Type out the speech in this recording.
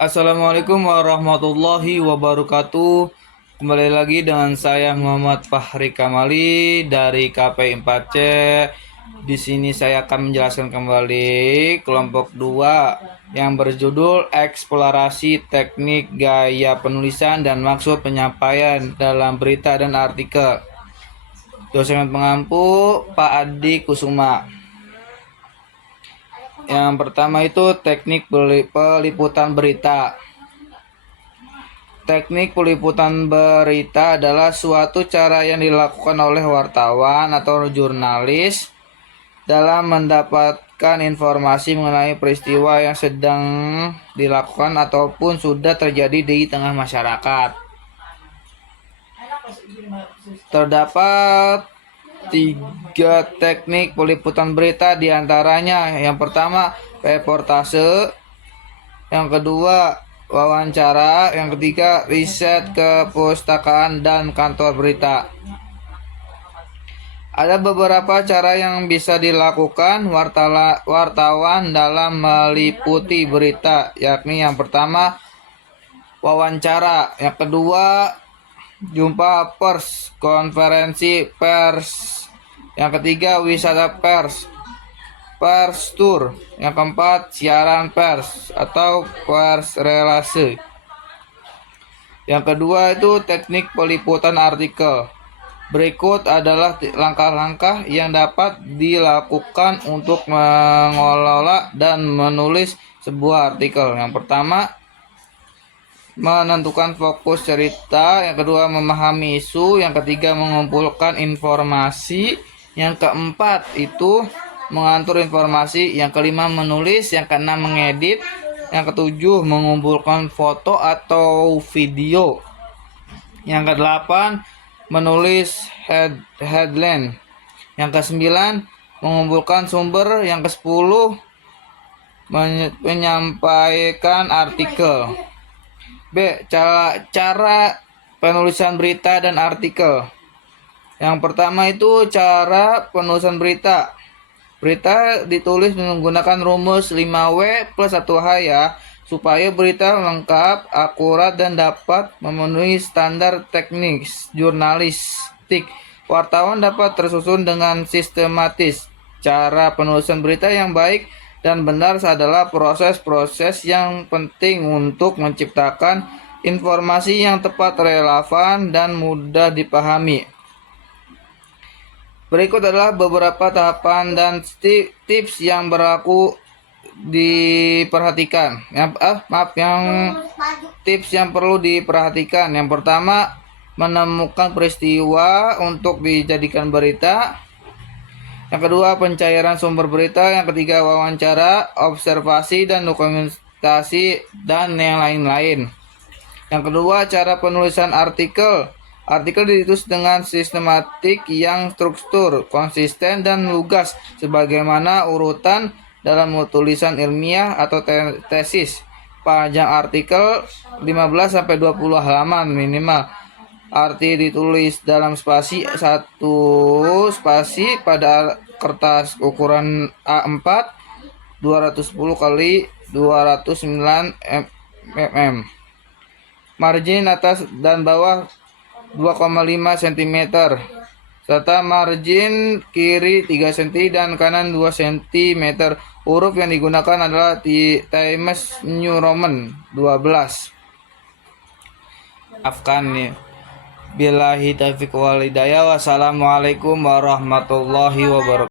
Assalamualaikum warahmatullahi wabarakatuh. Kembali lagi dengan saya Muhammad Fahri Kamali dari KPI 4C. Di sini saya akan menjelaskan kembali kelompok 2 yang berjudul Eksplorasi Teknik Gaya Penulisan dan Maksud Penyampaian dalam Berita dan Artikel. Dosen pengampu Pak Adi Kusuma. Yang pertama itu teknik peliputan berita. Teknik peliputan berita adalah suatu cara yang dilakukan oleh wartawan atau jurnalis dalam mendapatkan informasi mengenai peristiwa yang sedang dilakukan ataupun sudah terjadi di tengah masyarakat. Terdapat 3 teknik peliputan berita, diantaranya yang pertama reportase, yang kedua wawancara, yang ketiga riset kepustakaan dan kantor berita. Ada beberapa cara yang bisa dilakukan wartawan dalam meliputi berita, yakni yang pertama wawancara, yang kedua jumpa pers, konferensi pers, yang ketiga wisata pers, pers tour, yang keempat siaran pers atau pers relasi. Yang kedua itu teknik peliputan artikel. Berikut adalah langkah-langkah yang dapat dilakukan untuk mengelola dan menulis sebuah artikel. Yang pertama, menentukan fokus cerita, yang kedua memahami isu, yang ketiga mengumpulkan informasi, yang keempat itu mengatur informasi, yang kelima menulis, yang keenam mengedit, yang ketujuh mengumpulkan foto atau video, yang kedelapan menulis headline, yang kesembilan mengumpulkan sumber, yang kesepuluh menyampaikan artikel. B. Cara penulisan berita dan artikel. Yang pertama itu cara penulisan berita. Berita ditulis menggunakan rumus 5W plus 1H ya, supaya berita lengkap, akurat, dan dapat memenuhi standar teknik jurnalistik. Wartawan dapat tersusun dengan sistematis. Cara penulisan berita yang baik dan benar adalah proses-proses yang penting untuk menciptakan informasi yang tepat, relevan, dan mudah dipahami. Berikut adalah beberapa tahapan dan tips yang berlaku diperhatikan. Tips yang perlu diperhatikan. Yang pertama, menemukan peristiwa untuk dijadikan berita. Yang kedua, pencairan sumber berita. Yang ketiga, wawancara, observasi, dan dokumentasi, dan yang lain-lain. Yang kedua, cara penulisan artikel. Artikel ditulis dengan sistematik yang struktur, konsisten, dan lugas, sebagaimana urutan dalam tulisan ilmiah atau tesis. Panjang artikel 15-20 halaman minimal. Arti ditulis dalam spasi 1 spasi pada kertas ukuran A4 210 x 209 mm. Margin atas dan bawah 2,5 cm serta margin kiri 3 cm dan kanan 2 cm. Huruf yang digunakan adalah Times New Roman 12. Afkan nih. Billahi taufiq wal hidayah. Wassalamualaikum warahmatullahi wabarakatuh.